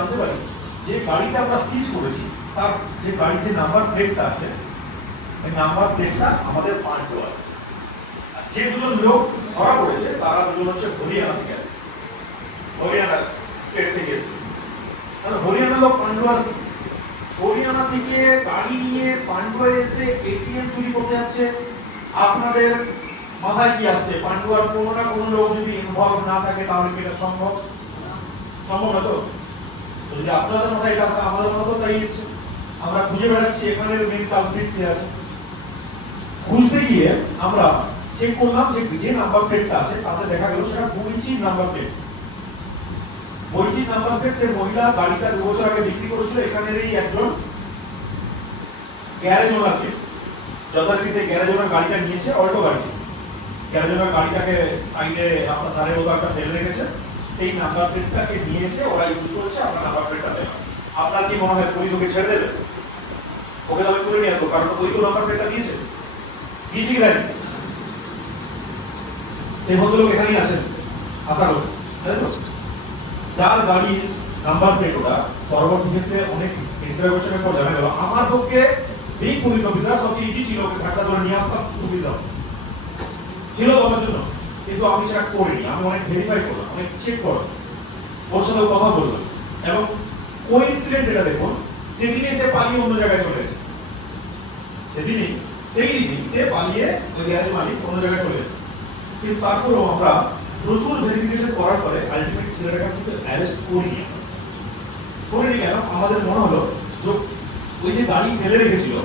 জানতে পারি, যে গাড়িটা আমরা সিজ করেছি, তার যে গাড়ির যে নাম্বার প্লেটটা আছে এই নাম্বার প্লেটটা আমাদের পাল্টো আছে। যে দুজন লোক ধরা পড়েছে, তারা দুজন হচ্ছে হরিয়ানা থেকে। হরিয়ানা স্টেট থেকে এসেছে। তাহলে হরিয়ানা লোক পান্ডুয়ার হরিয়ানা থেকে গাড়ি নিয়ে পান্ডুয়া এসে এটিএম চুরি করতে যাচ্ছে। আপনাদের মাথায় কি আসছে? পান্ডুয়ার কোনো না কোনো লোক যদি ইনভলভ না থাকে, তাহলে কি এটা সম্ভব? সম্ভব না তো? যদি আপনাদের মাথায় এটা আসে আমাদের মাথায় তাই আমরা খুঁজে বেড়াচ্ছি এখানে মেন কালপ্রিট কে আছে। খুঁজতে গিয়ে আমরা চেক করলাম যে যে নাম্বার প্লেটটা আছে, তাতে দেখা গেল সেটা বইচির নাম্বার প্লেট বইচির নাম্বার প্লেট সে মহিলা গাড়িটা দু বছর আগে বিক্রি করেছিল এখানেরই একজন গ্যারেজ ওনারকে যথারীতি সেই গ্যারেজ ওনার গাড়িটা নিয়েছে, অল্টো গাড়ি। গ্যারেজ ওনার গাড়িটাকে সাইডে আপনার ধারে মতো একটা ফেলে রেখেছে। এই নাম্বার প্লেটটাকে নিয়ে এসে ওরা ইউজ করেছে আপনার নাম্বার প্লেটটা দেবে আপনার কি মনে হয় পুলিশ ওকে ছেড়ে দেবে? ওকে তবে তুলে নিয়ে আসব, কারণ ওই তো নাম্বার প্লেটটা দিয়েছে। দিয়েছি কি দেয়নি? সেই ভদ্রলোক এখানেই আছেন আশা করছি যার গাড়ির নাম্বার প্লেট ওটা পরবর্তী ক্ষেত্রে অনেক ইন্টারভিউশনের পর জানা গেল, আমার পক্ষে এই পুলিশ অফিসার সবচেয়ে ইজি ছিল, ওকে ঢাকা ধরে নিয়ে আসতাম, সুবিধা ছিল তোমার জন্য। কিন্তু আমি সেটা করিনি। আমি অনেক ভেরিফাই করলাম, অনেক চেক করলাম। ওর সাথে কথা বললাম এবং কোন ইনসিডেন্ট এটা দেখুন সেদিনে সে পালিয়ে অন্য জায়গায় চলে গেছে সেদিনই, সেই দিনই সে পালিয়ে ওই গ্যারেজ মালিক অন্য জায়গায় চলে গেছে কিন্তু তারপরেও আমরা প্রচুর ভেরিফিকেশন করার পরে আলটিমেট ছেলেটাকে কিন্তু অ্যারেস্ট করিনি। করিনি কেন? আমাদের মনে হলো, যে, ওই যে গাড়ি ফেলে রেখেছিল,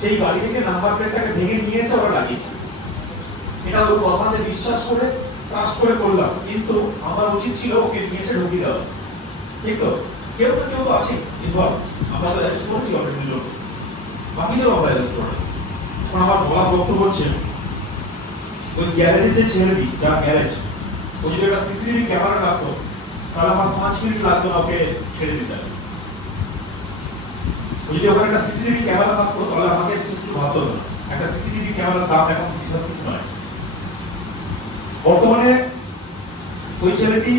সেই গাড়ি থেকে নাম্বার প্লেটটাকে ভেঙে নিয়ে এসে ওরা লাগিয়েছে। এটা ওর কথাতে বিশ্বাস করে ট্রাস্ট করে করলাম। কিন্তু আমার উচিত ছিল ওকে নিয়ে এসে ঢুকিয়ে দেওয়া। ঠিক তো? কেউ তো কেউ তো আছে। ইনভলভ আমরা তো অ্যারেস্ট করেছি অলরেডি লোক বাকিদেরও আমরা অ্যারেস্ট করি আমার বলা বক্তব্য হচ্ছে, ওই যে ছেলেটি যা গ্যারেজ ও যদি একটা সিসিটিভি ক্যামেরা রাখতো, তাহলে আমার পাঁচ মিনিট লাগতো না ওকে ছেড়ে দিতে। ও যদি ওখানে একটা সিসিটিভি ক্যামেরা থাকতো তাহলে আমাকে কিছু ভাবতে না। একটা সিসিটিভি ক্যামেরার দাম এখন কিছু কিছু নয়। বর্তমানে ওই ছেলেটি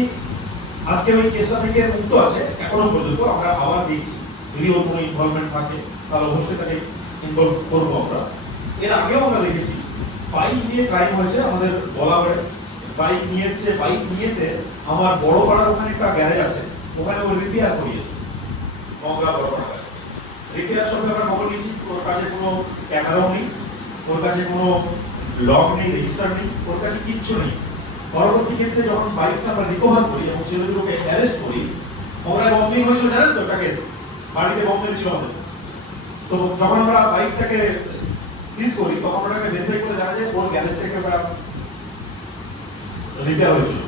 আজকে ওই কেসটা থেকে মুক্ত আছে, এখনও পর্যন্ত আমরা আবার দিচ্ছি যদি ওর কোনো ইনভলভমেন্ট থাকে, তাহলে অবশ্যই তাকে ইনভলভ করব আমরা। এর আগেও আমরা দেখেছি বাইক নিয়ে ক্রাইম হয়েছে আমাদের বলাবারে বাইক নিয়ে এসছে বাইক নিয়ে এসে আমার বড় পাড়ার ওখানে একটা গ্যারেজ আছে, ওখানে ও রিপেয়ার করিয়েছে। মগরা বড় পাড়া রিপেয়ার সব আমরা খবর নিয়েছি, ওর কাছে কোনো ক্যামেরাও নেই, ওর কাছে কোনো লগ নেই রেজিস্টার নেই, ওর কাছে কিচ্ছু নেই। পরবর্তী ক্ষেত্রে যখন বাইকটা আমরা রিকভার করি এবং ছেলেগুলোকে অ্যারেস্ট করি, ওরা বম্বিং হয়েছিল জানেন তো, ওটাকে বাড়িতে বম্ব আমাদের তো যখন আমরা বাইকটাকে সিজ করি, তখন ওটাকে ভেরিফাই করে জানা যায় ওর গ্যারেজ থেকে আমরা রিপেয়ার হয়েছিল।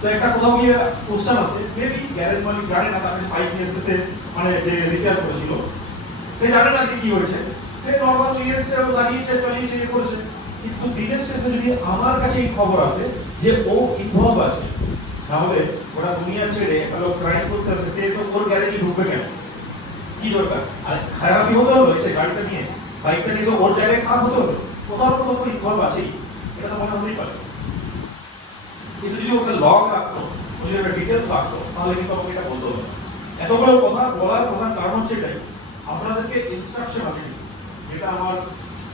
তো একটা কোথাও গিয়ে কোশ্চেন আছে মেবি গ্যারেজ মালিক জানে না তাকে বাইক নিয়ে এসেছে মানে যে রিপেয়ার করেছিল। সে জানে না কি হয়েছে। সে নর্মাল নিয়ে এসেছে, ও জানিয়েছে, চালিয়েছে করেছে। কিন্তু দিনের শেষে যদি আমার কাছে এই খবর আছে যে ও ইনভলভ আছে, তাহলে ওরা দুনিয়া ছেড়ে লোক ক্রাইম করতে আসে, সে এসে ওর গ্যারেজে ঢুকবে কেন কি দরকার? আর খারাপই হতে হবে সে গাড়িটা নিয়ে বাইকটা নিয়ে ওর জায়গায় খারাপ হতে হবে কোথাও না কোথাও ইনভলভ আছেই। এটা তো মনে হতেই পারে। কিন্তু যদি ওকে লগ রাখতো যদি একটা ডিটেলস রাখতো তাহলে কিন্তু আমাকে এটা বলতে না। এতগুলো কথা বলার প্রধান কারণ হচ্ছে এটাই। আপনাদেরকে ইনস্ট্রাকশন আছে। যেটা আমার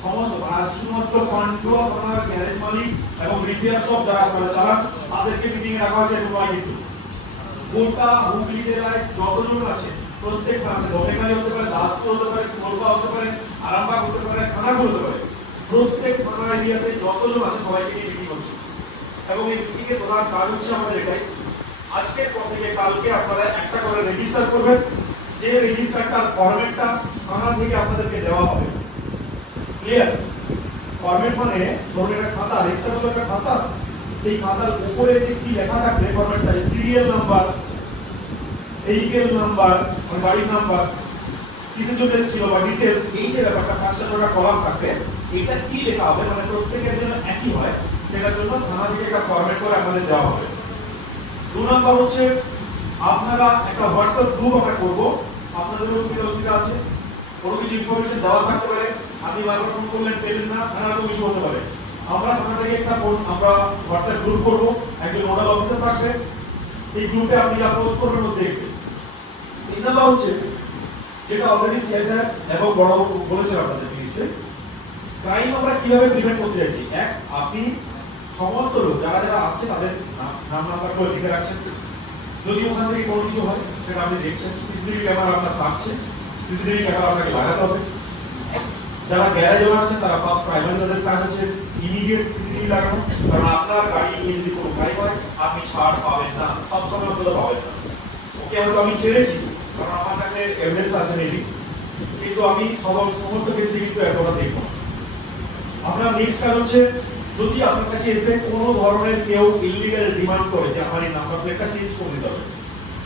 সমস্ত শুধুমাত্র কন্ট্রোল আপনার গ্যারেজ মালিক এবং রিপেয়ার সব যারা আপনারা চালান তাদেরকে মিটিং রাখা হয়েছে নয় কিন্তু। গোটা হুগলি জেলায় যতজন আছে, প্রত্যেকটা আছে দমেকালি হতে পারে, দাসপুর হতে পারে কলকা হতে পারে, আরামবাগ হতে পারে খানাপুর হতে পারে, প্রত্যেক থানা এরিয়াতে যতজন আছে সবাইকে নিয়ে মিটিং হচ্ছে। এবং এই মিটিং এর প্রধান কাজ হচ্ছে আমাদের এটাই। আজকের পর থেকে কালকে আপনারা একটা করে রেজিস্টার করবেন। যে রেজিস্টারটার ফরম্যাটটা থানা থেকে আপনাদেরকে দেওয়া হবে। ক্লিয়ার ফরম্যাট মানে ধরুন একটা খাতা রেজিস্টার হলো একটা খাতা, সেই খাতার উপরে যে কি লেখা থাকবে ফরম্যাটটা সিরিয়াল নাম্বার ভেহিকেল নাম্বার মানে গাড়ির নাম্বার কিছু চলে এসেছিল বা ডিটেলস এই যে ব্যাপারটা পাঁচটা ছটা কলাম থাকবে এটা কি লেখা হবে? মানে প্রত্যেকের জন্য একই হয়, সেটার জন্য থানা থেকে একটা ফরম্যাট করে আপনাদের দেওয়া হবে। দু নম্বর হচ্ছে, আপনারা একটা হোয়াটসঅ্যাপ গ্রুপ আমরা করব, আপনাদেরও সুবিধা অসুবিধা আছে, কোনো কিছু ইনফরমেশন দেওয়া থাকতে পারে আপনি বারবার ফোন করলেন, পেলেন না থানা তো কিছু হতে পারে। আমরা থানা থেকে একটা ফোন আমরা হোয়াটসঅ্যাপ গ্রুপ করব, একজন নোডাল অফিসার থাকবে। এই গ্রুপে আপনি যা পোস্ট করবেন, ও দেখবে। তিন নাম্বার হচ্ছে, যেটা অলরেডি সিআই স্যার এবং বড় বলেছেন আপনাদের নিশ্চয়ই ক্রাইম আমরা কীভাবে প্রিভেন্ট করতে চাইছি? এক, আপনি সমস্ত লোক, যারা যারা আসছে, তাদের নাম নাম্বার করে লিখে রাখছেন। যদি ওখান থেকে কোনো কিছু হয়, সেটা আপনি দেখছেন। সিসিটিভি ক্যামেরা আপনার থাকছে। সিসিটিভি ক্যামেরা আপনাকে লাগাতে হবে। যারা গ্যারেজে আছেন, তারা ফার্স্ট প্রাইমারি তাদের কাজ হচ্ছে ইমিডিয়েট লাগানো কারণ আপনার গাড়ি যদি কোনো গাড়ি হয় আপনি ছাড় পাবেন না। সব সময় অন্তত পাবেন না। ওকে হয়তো আমি ছেড়েছি, কারণ আমার কাছে এভিডেন্স আছে মেবি কিন্তু আমি সব সমস্ত ক্ষেত্রে কিন্তু এতটা দেখব আপনার নেক্সট কাজ হচ্ছে, যদি আপনার কাছে এসে কোনো ধরনের কেউ ইলিগাল ডিমান্ড করে যে আমার এই নাম্বার প্লেটটা চেঞ্জ করে দিতে হবে,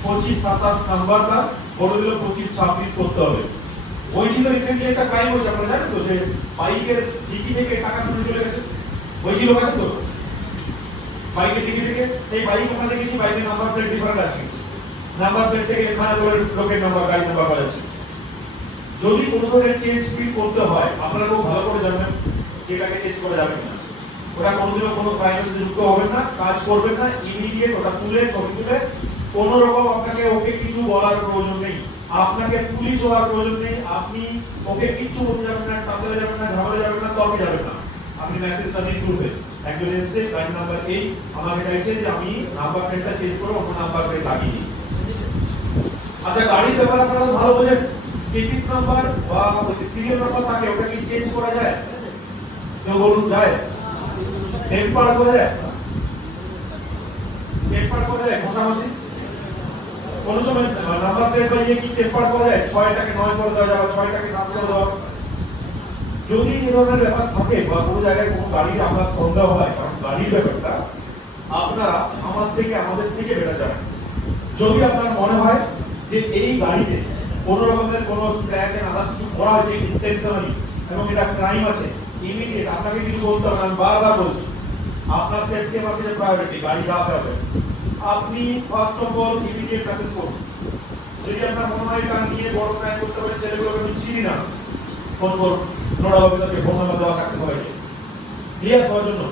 পঁচিশ সাতাশ নাম্বারটা বলে দিলে, পঁচিশ ছাব্বিশ করতে হবে। ওই ছিল রিসেন্টলি একটা ক্রাইম হয়েছে, আপনারা জানেন তো, যে বাইকের ডিকি থেকে টাকা তুলে চলে গেছে? ওই ছিল কাছে তো? বাইকের ডিকি থেকে? সেই বাইক আমরা দেখেছি, বাইকের নাম্বার প্লেট ডিফারেন্ট আছে। নাম্বার প্লেট থেকে এখানে করে লোকের নাম্বার গাড়ি নাম্বার করা যাচ্ছে যদি কোনো ধরনের চেঞ্জ ফিল করতে হয়, আপনারা খুব ভালো করে জানবেন যেটাকে চেঞ্জ করা যাবে না ওটা কোনোদিনও কোনো ক্রাইমের সাথে যুক্ত হবেন না, কাজ করবেন না ইমিডিয়েট ওটা তুলে, ছবি তুলে কোনো রকম আপনাকে ওকে কিছু বলার প্রয়োজন নেই। আপনাকে পুলিশ হওয়ার প্রয়োজন নেই। আপনি ওকে কিছু বলতে যাবেন না টাকলে যাবেন না ঝামেলা যাবেন না, তর্কে যাবেন না। আপনি মেসেজটা দিয়ে তুলবেন একজন এসছে গাড়ি নাম্বার এই আমাকে চাইছে যে আমি নাম্বার প্লেটটা চেঞ্জ করে অন্য নাম্বার প্লেট লাগিয়ে দিই। আচ্ছা গাড়ির ব্যাপারে আপনারা ভালো বোঝেন। চেচিস নাম্বার বা সিরিয়াল নাম্বার থাকে, ওটা কি চেঞ্জ করা যায়? কেউ বলুন, যায়। টেম্পার করে যায় টেম্পার করে যায় ঘষাঘষি? কোন সময় নাম্বার প্লেট বানিয়ে কি টেম্পার করে যায় ছয়টাকে নয় করে দেওয়া যাবে ছয়টাকে সাত করে দেওয়া যদি এই ধরনের ব্যাপার থাকে বা কোনো জায়গায় কোনো গাড়ির আমার সন্দেহ হয়, কারণ গাড়ির ব্যাপারটা আপনারা আমার থেকে, আমাদের থেকে বেড়ে যাবেন যদি আপনার মনে হয় যে এই গাড়িতে কোন রকমের কোন স্ক্র্যাচ এন্ড আদার্স কিছু করা হয়েছে ইন্টেনশনালি এবং এটা ক্রাইম আছে ইমিডিয়েট আপনাকে কিছু বলতে হবে আমি বারবার বলছি। আপনার সেফটি আমার কাছে প্রায়োরিটি গাড়ি যাওয়া হবে। আপনি first of all immediate message করুন। যদি আপনার মনে হয় কান নিয়ে বড় ক্রাইম করতে হবে ছেলেগুলোকে আমি চিনি না। ফোন করুন। নোড়া তাকে ফোন নাম্বার দেওয়া থাকতে সবাইকে ক্লিয়ার? হওয়ার জন্য?